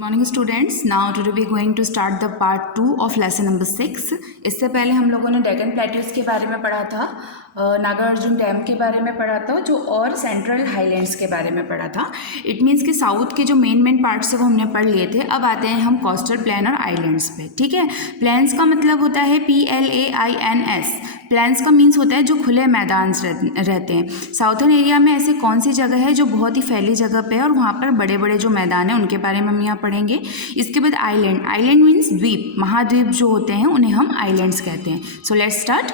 Morning students, now today we going to start the part 2 of lesson number 6। इससे पहले हम लोगों ने डेक्कन प्लेट्यूज के बारे में पढ़ा था, नागार्जुन डैम के बारे में पढ़ा था जो और सेंट्रल हाईलैंड्स के बारे में पढ़ा था। इट मीन्स कि साउथ के जो मेन पार्ट्स है वो हमने पढ़ लिए थे। अब आते हैं हम कोस्टल प्लेन और आइलैंड्स पे। ठीक है, प्लेन्स का मतलब होता है PLAINS। प्लेन्स का मीन्स होता है जो खुले मैदान रहते हैं। साउथर्न एरिया में ऐसे कौन सी जगह है जो बहुत ही फैली जगह पे है और वहाँ पर बड़े बड़े जो मैदान हैं उनके बारे में हम यहाँ पढ़ेंगे। इसके बाद आइलैंड, आइलैंड मीन्स द्वीप, महाद्वीप जो होते हैं उन्हें हम आइलैंड्स कहते हैं। So let's start.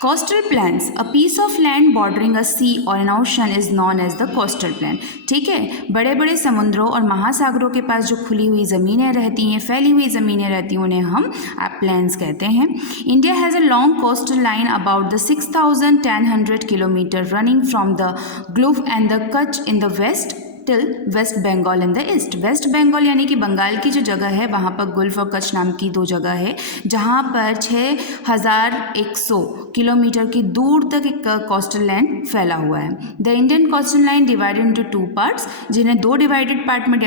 Coastal plains, a piece of land bordering a sea और an ocean is known as the coastal plain. ठीक है, बड़े बड़े समुद्रों और महासागरों के पास जो खुली हुई ज़मीनें रहती हैं, फैली हुई ज़मीनें रहती हैं, उन्हें हम प्लेन्स कहते हैं। India has a long coastal line about the 6100 kilometre running from the gulf and the Kutch in the west till West Bengal in the east. West Bengal यानी कि बंगाल की जो जगह है वहाँ पर गुल्फ और कच्छ नाम की दो जगह है जहाँ पर 6100 किलोमीटर की दूर तक एक कोस्टल लैंड फैला हुआ है। The Indian coastal line divided into 2 parts, जिन्हें 2 डिवाइडेड पार्ट में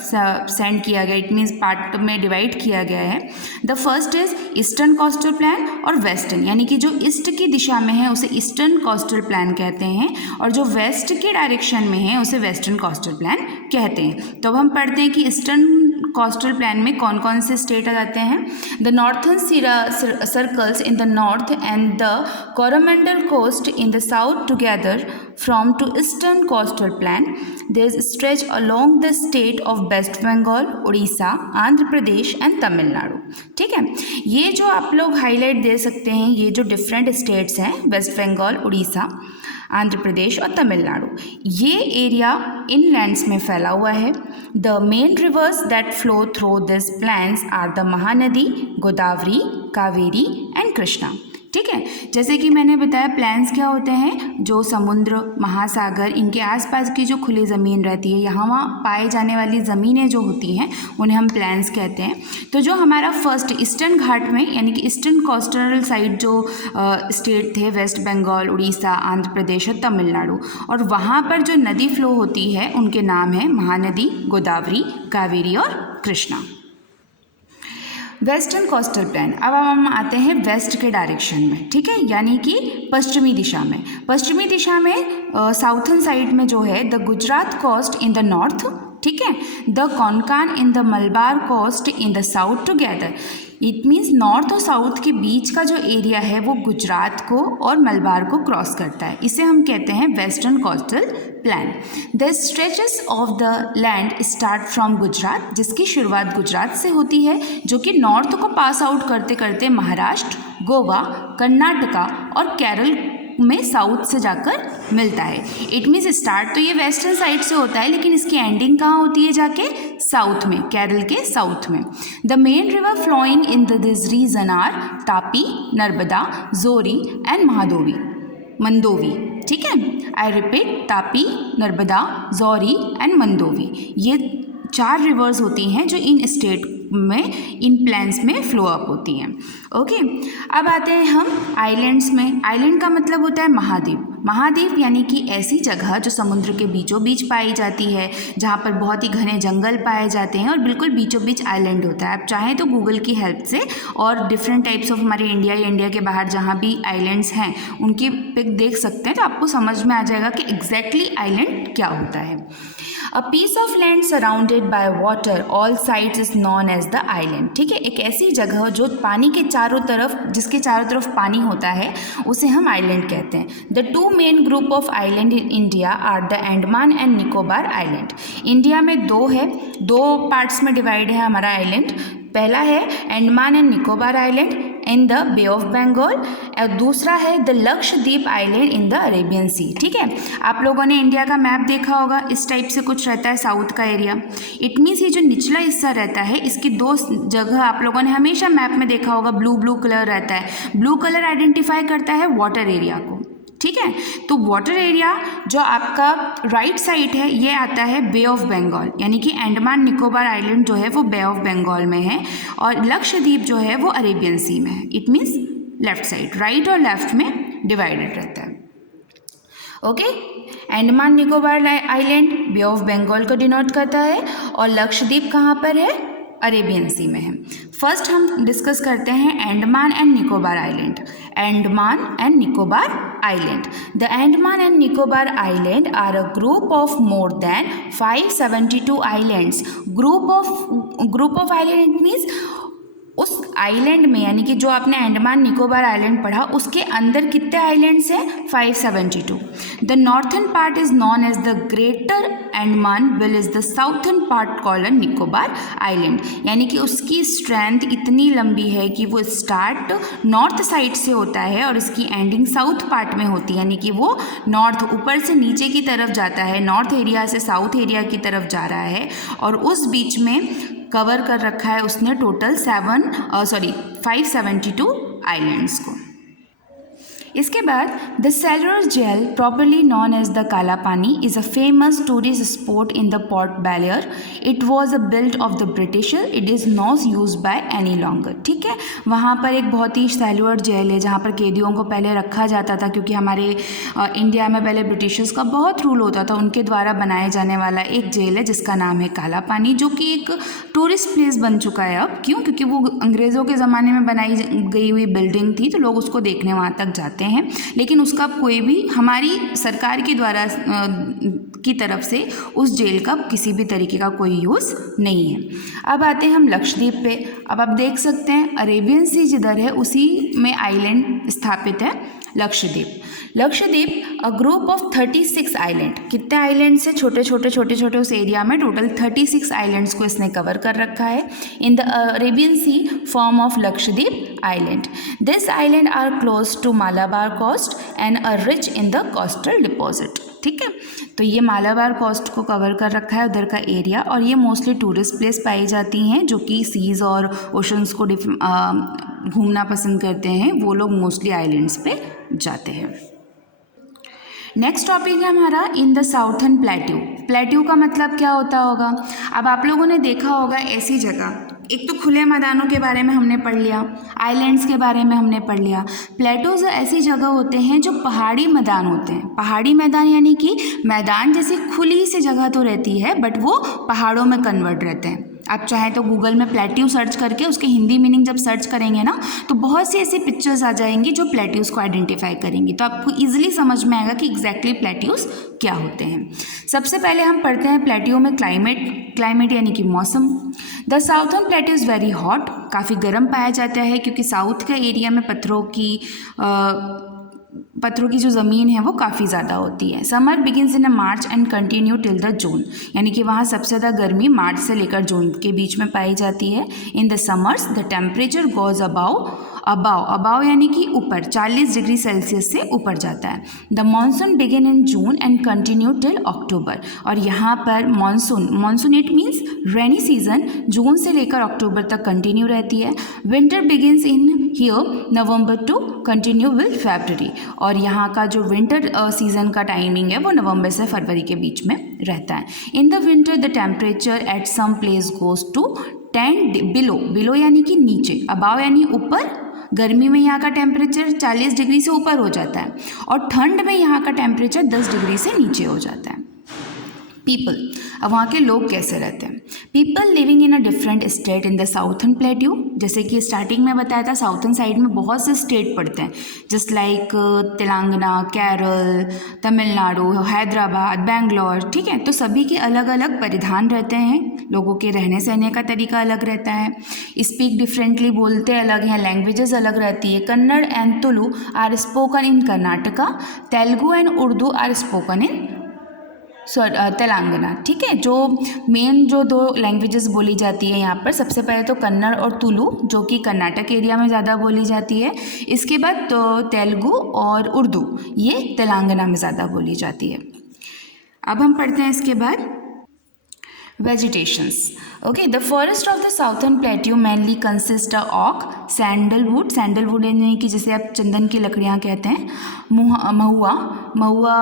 सेंड किया गया, इट मीन्स पार्ट में डिवाइड किया गया है। The first is eastern coastal plan और वेस्टर्न, यानी कि जो ईस्ट की दिशा में है उसे ईस्टर्न कोस्टल प्लान कहते हैं और जो वेस्ट के डायरेक्शन में है उसे वेस्टर्न कोस्टल प्लान कहते हैं। तो अब हम पढ़ते हैं कि ईस्टर्न कोस्टल प्लान में कौन कौन से स्टेट आ जाते हैं। The northern circles in the north and the Coromandel coast in the south together from to eastern coastal plain. There stretch along the state of West Bengal, Orissa, Andhra Pradesh and Tamil Nadu. ठीक है, ये जो आप लोग हाईलाइट दे सकते हैं, ये जो डिफरेंट स्टेट्स हैं, वेस्ट बंगाल, उड़ीसा, आंध्र प्रदेश और तमिलनाडु, ये एरिया इनलैंड्स में फैला हुआ है। The main rivers that flow through this plains are the Mahanadi, Godavari, Kaveri and Krishna. ठीक है, जैसे कि मैंने बताया प्लेन्स क्या होते हैं, जो समुद्र, महासागर, इनके आसपास की जो खुली ज़मीन रहती है, यहाँ वहाँ पाए जाने वाली ज़मीनें जो होती हैं उन्हें हम प्लेन्स कहते हैं। तो जो हमारा फर्स्ट ईस्टर्न घाट में यानी कि ईस्टर्न कोस्टल साइड जो स्टेट थे, वेस्ट बंगाल, उड़ीसा, आंध्र प्रदेश और तमिलनाडु, और वहाँ पर जो नदी फ्लो होती है उनके नाम है महानदी, गोदावरी, कावेरी और कृष्णा। वेस्टर्न कोस्टल प्लान, अब हम आते हैं वेस्ट के डायरेक्शन में। ठीक है, यानी कि पश्चिमी दिशा में। पश्चिमी दिशा में साउथर्न साइड में जो है the Gujarat coast in the north, ठीक है, the Konkan in the Malabar coast in the south together. It means north और साउथ के बीच का जो एरिया है वो गुजरात को और मलबार को क्रॉस करता है, इसे हम कहते हैं western coastal plan. The stretches of the land start from Gujarat, जिसकी शुरुआत गुजरात से होती है, जो कि नॉर्थ को पास आउट करते करते महाराष्ट्र, गोवा, कर्नाटका और केरल में साउथ से जाकर मिलता है। इट मीन्स स्टार्ट तो ये वेस्टर्न साइड से होता है लेकिन इसकी एंडिंग कहाँ होती है, जाके साउथ में, केरल के साउथ में। The main river flowing in this region are Tapi, Narmada, Zuari and मंदोवी। ठीक है, I repeat, Tapi, Narmada, Zuari and मंदोवी, ये 4 रिवर्स होती हैं जो इन स्टेट में, इन प्लेन्स में फ्लो अप होती हैं। ओके, अब आते हैं हम आइलैंड्स में। आइलैंड का मतलब होता है महाद्वीप। महाद्वीप यानी कि ऐसी जगह जो समुद्र के बीचों बीच पाई जाती है, जहाँ पर बहुत ही घने जंगल पाए जाते हैं और बिल्कुल बीचों बीच आइलैंड होता है। आप चाहें तो गूगल की हेल्प से और डिफरेंट टाइप्स ऑफ हमारे इंडिया या इंडिया के बाहर जहाँ भी आइलैंड्स हैं उनकी पिक देख सकते हैं, तो आपको समझ में आ जाएगा कि एग्जैक्टली आइलैंड क्या होता है। A piece of land surrounded by water all sides is known as the island. ठीक है, एक ऐसी जगह जो पानी के चारों तरफ, जिसके चारों तरफ पानी होता है, उसे हम आइलैंड कहते हैं। The 2 main group of island in India are the Andaman and Nicobar island. India में 2 है, 2 पार्ट्स में डिवाइड है हमारा आइलैंड। पहला है Andaman and Nicobar island in the Bay of Bengal और दूसरा है the Lakshadweep island in the Arabian Sea. ठीक है, आप लोगों ने इंडिया का मैप देखा होगा, इस टाइप से कुछ रहता है साउथ का एरिया। इट मीन्स ये जो निचला हिस्सा रहता है, इसकी 2 जगह आप लोगों ने हमेशा मैप में देखा होगा, ब्लू कलर रहता है। ब्लू कलर आइडेंटिफाई करता है वाटर एरिया को। ठीक है, तो वाटर एरिया जो आपका राइट साइड है ये आता है बे ऑफ बंगाल, यानी कि अंडमान निकोबार आइलैंड जो है वो बे ऑफ बंगाल में है और लक्षद्वीप जो है वो अरेबियन सी में है। It means left side, right और लेफ्ट में डिवाइडेड रहता है। Okay, Andaman Nicobar island Bay of Bengal को डिनोट करता है और लक्षद्वीप कहाँ पर है, अरेबियन सी में है। फर्स्ट हम डिस्कस करते हैं Andaman and Nicobar island. Andaman and Nicobar island, the Andaman and Nicobar island are a group of more than 572 islands. Group of island means उस आइलैंड में, यानी कि जो आपने अंडमान निकोबार आइलैंड पढ़ा उसके अंदर कितने आइलैंड्स हैं, 572। The northern part is known as the greater Andaman will is the southern part called Nicobar island. यानी कि उसकी स्ट्रेंथ इतनी लंबी है कि वो स्टार्ट नॉर्थ साइड से होता है और इसकी एंडिंग साउथ पार्ट में होती है, यानी कि वो नॉर्थ ऊपर से नीचे की तरफ जाता है, नॉर्थ एरिया से साउथ एरिया की तरफ जा रहा है और उस बीच में कवर कर रखा है उसने टोटल 572 आइलैंड्स को। इसके बाद the cellular jail properly known as the Kala Pani is a famous tourist spot in the Port Blair. It was a built of the britisher, it is not use by any longer. ठीक है, वहाँ पर एक बहुत ही cellular jail है जहाँ पर कैदियों को पहले रखा जाता था, क्योंकि हमारे इंडिया में पहले ब्रिटिशर्स का बहुत रूल होता था, उनके द्वारा बनाए जाने वाला एक जेल है जिसका नाम है काला पानी, जो कि एक टूरिस्ट प्लेस बन चुका है अब। क्यों? क्योंकि वो अंग्रेज़ों के ज़माने में बनाई गई हुई बिल्डिंग थी, तो लोग उसको देखने वहाँ तक जाते हैं, लेकिन उसका कोई भी हमारी सरकार के द्वारा की तरफ से उस जेल का किसी भी तरीके का कोई यूज़ नहीं है। अब आते हैं हम लक्षद्वीप पे। अब आप देख सकते हैं अरेबियन सी जिधर है उसी में आइलैंड स्थापित है लक्षद्वीप। लक्षद्वीप अ ग्रुप ऑफ 36 आइलैंड, कितने आइलैंड से छोटे छोटे उस एरिया में टोटल 36 आइलैंड्स को इसने कवर कर रखा है in the Arabian Sea form of Lakshadweep island. This island are close to Malabar coast and are rich in the coastal deposit. ठीक है, तो ये मालाबार कोस्ट को कवर कर रखा है उधर का एरिया, और ये मोस्टली टूरिस्ट प्लेस पाई जाती हैं जो कि सीज़ और ओशंस को घूमना पसंद करते हैं, वो लोग मोस्टली आइलैंड्स पे जाते हैं। नेक्स्ट टॉपिक है हमारा इन द साउथर्न प्लेट्यू। प्लेट्यू का मतलब क्या होता होगा? अब आप लोगों ने देखा होगा ऐसी जगह, एक तो खुले मैदानों के बारे में हमने पढ़ लिया, आइलैंड्स के बारे में हमने पढ़ लिया। प्लेटूज ऐसी जगह होते हैं जो पहाड़ी मैदान होते हैं। पहाड़ी मैदान यानी कि मैदान जैसी खुली सी जगह तो रहती है बट वो पहाड़ों में कन्वर्ट रहते हैं। आप चाहें तो गूगल में प्लेट्यू सर्च करके उसके हिंदी मीनिंग जब सर्च करेंगे ना, तो बहुत सी ऐसी पिक्चर्स आ जाएंगी जो प्लेट्यूज़ को आइडेंटिफाई करेंगी, तो आपको ईजिली समझ में आएगा कि एग्जैक्टली प्लेट्यूज़ क्या होते हैं। सबसे पहले हम पढ़ते हैं प्लेट्यू में क्लाइमेट यानी कि मौसम। The southern plateau is very hot, काफ़ी गर्म पाया जाता है क्योंकि साउथ के एरिया में पत्थरों की जो ज़मीन है वो काफ़ी ज़्यादा होती है। Summer begins in a March and continue till the June, यानी कि वहाँ सबसे ज़्यादा गर्मी मार्च से लेकर जून के बीच में पाई जाती है। In the summers the temperature goes above यानी कि ऊपर 40 डिग्री सेल्सियस से ऊपर जाता है। The monsoon begin in June and continue till October, और यहाँ पर monsoon it means rainy season जून से लेकर अक्टूबर तक कंटिन्यू रहती है। Winter begins in here November to continue will February, और यहाँ का जो विंटर सीजन का टाइमिंग है वो नवंबर से फरवरी के बीच में रहता है। In the winter the temperature at some place goes to 10 below यानी कि नीचे, अबाव यानी ऊपर। गर्मी में यहाँ का टेम्परेचर 40 डिग्री से ऊपर हो जाता है और ठंड में यहाँ का टेम्परेचर 10 डिग्री से नीचे हो जाता है। पीपल, अब वहाँ के लोग कैसे रहते हैं? People living in a different state in the southern plateau, जैसे कि स्टार्टिंग में बताया था साउथर्न साइड में बहुत से स्टेट पड़ते हैं, जस्ट लाइक तेलंगाना, केरल, तमिलनाडु, हैदराबाद, बेंगलोर। ठीक है, तो सभी के अलग अलग परिधान रहते हैं, लोगों के रहने सहने का तरीका अलग रहता है, स्पीक डिफरेंटली, बोलते अलग हैं, लैंग्वेजेस अलग रहती है। Kannada and Tulu are spoken in Karnataka, Telugu and Urdu are spoken in Telangana. ठीक है, जो मेन जो दो लैंग्वेजेस बोली जाती है यहाँ पर, सबसे पहले तो कन्नड़ और तुलु जो कि कर्नाटक एरिया में ज़्यादा बोली जाती है, इसके बाद तो तेलुगु और उर्दू ये तेलंगाना में ज़्यादा बोली जाती है। अब हम पढ़ते हैं इसके बाद vegetations. Okay, the forest of the southern plateau mainly consist of oak, sandalwood यानी कि जिसे आप चंदन की लकड़ियाँ कहते हैं, महुआ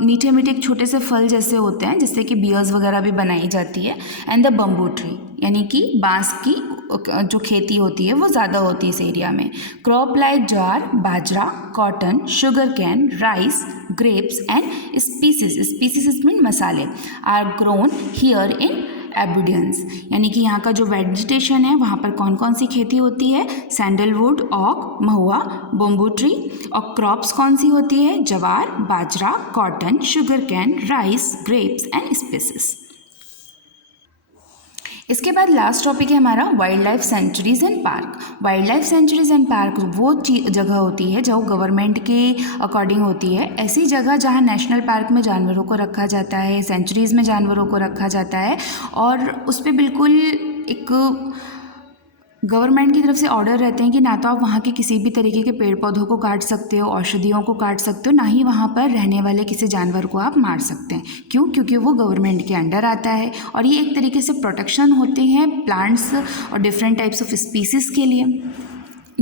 मीठे मीठे छोटे से फल जैसे होते हैं जिससे कि बियर्स वगैरह भी बनाई जाती है, एंड द बम्बू ट्री यानी कि बांस की जो खेती होती है वो ज़्यादा होती है इस एरिया में। Crop like jowar, bajra, cotton, sugar cane, rice, grapes and species mean मसाले आर ग्रोन हियर इन एबिडेंस। यानी कि यहाँ का जो वेजिटेशन है वहाँ पर कौन कौन सी खेती होती है, सैंडलवुड, ओक, महुआ, बम्बू ट्री। और क्रॉप्स कौन सी होती है, जवार, बाजरा, cotton, sugar cane, rice, grapes and spices. इसके बाद लास्ट टॉपिक है हमारा wild life sanctuaries and park. Wild life sanctuaries and park वो जगह होती है जो गवर्नमेंट के अकॉर्डिंग होती है। ऐसी जगह जहाँ नेशनल पार्क में जानवरों को रखा जाता है, सेंचुरीज़ में जानवरों को रखा जाता है और उस पर बिल्कुल एक गवर्नमेंट की तरफ से ऑर्डर रहते हैं कि ना तो आप वहाँ के किसी भी तरीके के पेड़ पौधों को काट सकते हो, औषधियों को काट सकते हो, ना ही वहाँ पर रहने वाले किसी जानवर को आप मार सकते हैं। क्यों? क्योंकि वो गवर्नमेंट के अंडर आता है और ये एक तरीके से प्रोटेक्शन होते हैं प्लांट्स और डिफरेंट टाइप्स ऑफ स्पीसीज़ के लिए।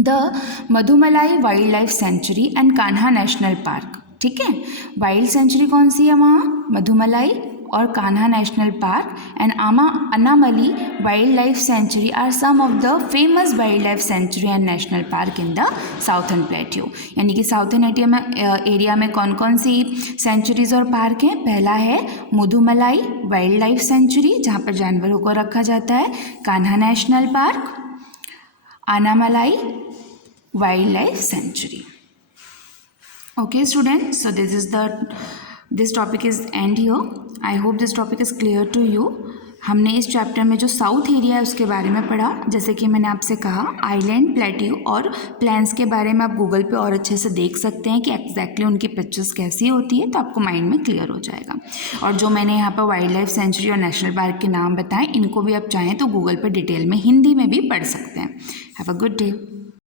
The Mudumalai wild life sanctuary and Kanha national park, ठीक है। वाइल्ड सेंचुरी कौन सी है वहाँ, मधुमलाई और Kanha national park and Annamalai wild life sanctuary are some of the famous wild life sanctuary and national park in the southern plateau. यानी कि साउथर्न एरिया में कौन कौन सी सेंचुरीज और पार्क हैं। पहला है मुधुमलाई वाइल्ड लाइफ सेंचुरी जहाँ पर जानवरों को रखा जाता है, Kanha national park, Annamalai wild life century. Okay students, so this topic is end here. I hope this topic is clear to you. हमने इस चैप्टर में जो साउथ एरिया है उसके बारे में पढ़ा। जैसे कि मैंने आपसे कहा आइलैंड, प्लेट्यू और प्लेन्स के बारे में आप गूगल पे और अच्छे से देख सकते हैं कि एग्जैक्टली उनकी पिक्चर्स कैसी होती है, तो आपको माइंड में क्लियर हो जाएगा। और जो मैंने यहाँ पर वाइल्ड लाइफ सेंचुरी और नेशनल पार्क के नाम बताएं, इनको भी आप चाहें तो गूगल पर डिटेल में हिंदी में भी पढ़ सकते हैं। Have a good day.